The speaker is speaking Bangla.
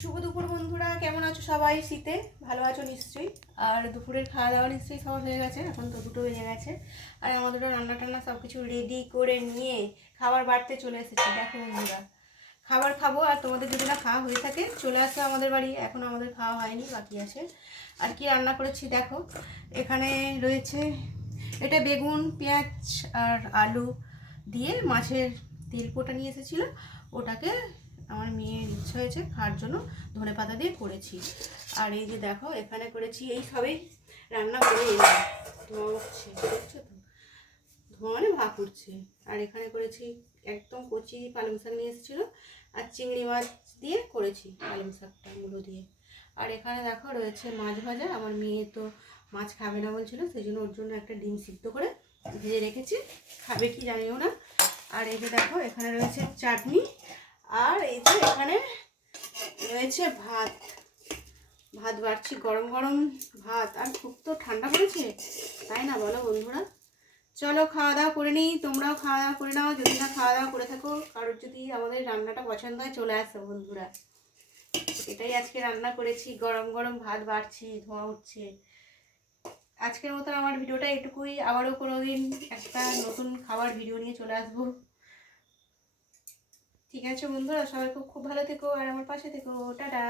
শুভ দুপুর বন্ধুরা, কেমন আছো সবাই? শীতে ভালো আছো নিশ্চয়ই। আর দুপুরের খাওয়া দাওয়া নিশ্চয়ই সবার হয়ে গেছে, এখন তো 2টো বেজে গেছে। আর আমাদের রান্না টান্না সব কিছু রেডি করে নিয়ে খাবার বাড়তে চলে এসেছি। দেখো বন্ধুরা, খাবার খাবো। আর তোমাদের যদি না খাওয়া হয়ে থাকে চলে আসো আমাদের বাড়ি, এখন আমাদের খাওয়া হয়নি, বাকি আছে। আর কি রান্না করেছি দেখো, এখানে রয়েছে এটা বেগুন, পেঁয়াজ আর আলু দিয়ে মাছের তেলপোটা নিয়ে এসেছিলো, ওটাকে আমার মেয়ের ইচ্ছা হয়েছে খাওয়ার জন্য ধনে পাতা দিয়ে করেছি। আর এই যে দেখো এখানে করেছি, এই সবেই রান্না করে এলাম, ধোঁয়া উঠছে, দেখছো তো, ধোঁয়া মানে ভাপ উঠছে। আর এখানে করেছি একদম কচি পালং শাক নিয়ে এসেছিলো, আর চিংড়ি মাছ দিয়ে করেছি পালং শাকটা মুলো দিয়ে। আর এখানে দেখো রয়েছে মাছ ভাজা, আমার মেয়ে তো মাছ খাবে না বলছিল, সেই জন্য ওর জন্য একটা ডিম সিদ্ধ করে ভেজে রেখেছি, খাবে কি জানিও না। আর এই যে দেখো এখানে রয়েছে চাটনি, আর এই যে এখানে রয়েছে ভাত। ভাত বাড়ছি, গরম গরম ভাত। আর খুব তো ঠান্ডা পড়েছে, তাই না বলো বন্ধুরা? চলো খাওয়া দাওয়া করে নিই, তোমরাও খাওয়া দাওয়া করে নাও যদি না খাওয়া দাওয়া করে থাকো। কারোর যদি আমাদের রান্নাটা পছন্দ হয় চলে আসো বন্ধুরা। এটাই আজকে রান্না করেছি, গরম গরম ভাত বাড়ছি, ধোঁয়া উঠছে। আজকের মতো আমার ভিডিওটা এটুকুই, আবারও কোনোদিন একটা নতুন খাবার ভিডিও নিয়ে চলে আসবো। ঠিক আছে বন্ধুরা, সবাই খুব খুব ভালো থেকো আর আমার পাশে থেকো। টাটা।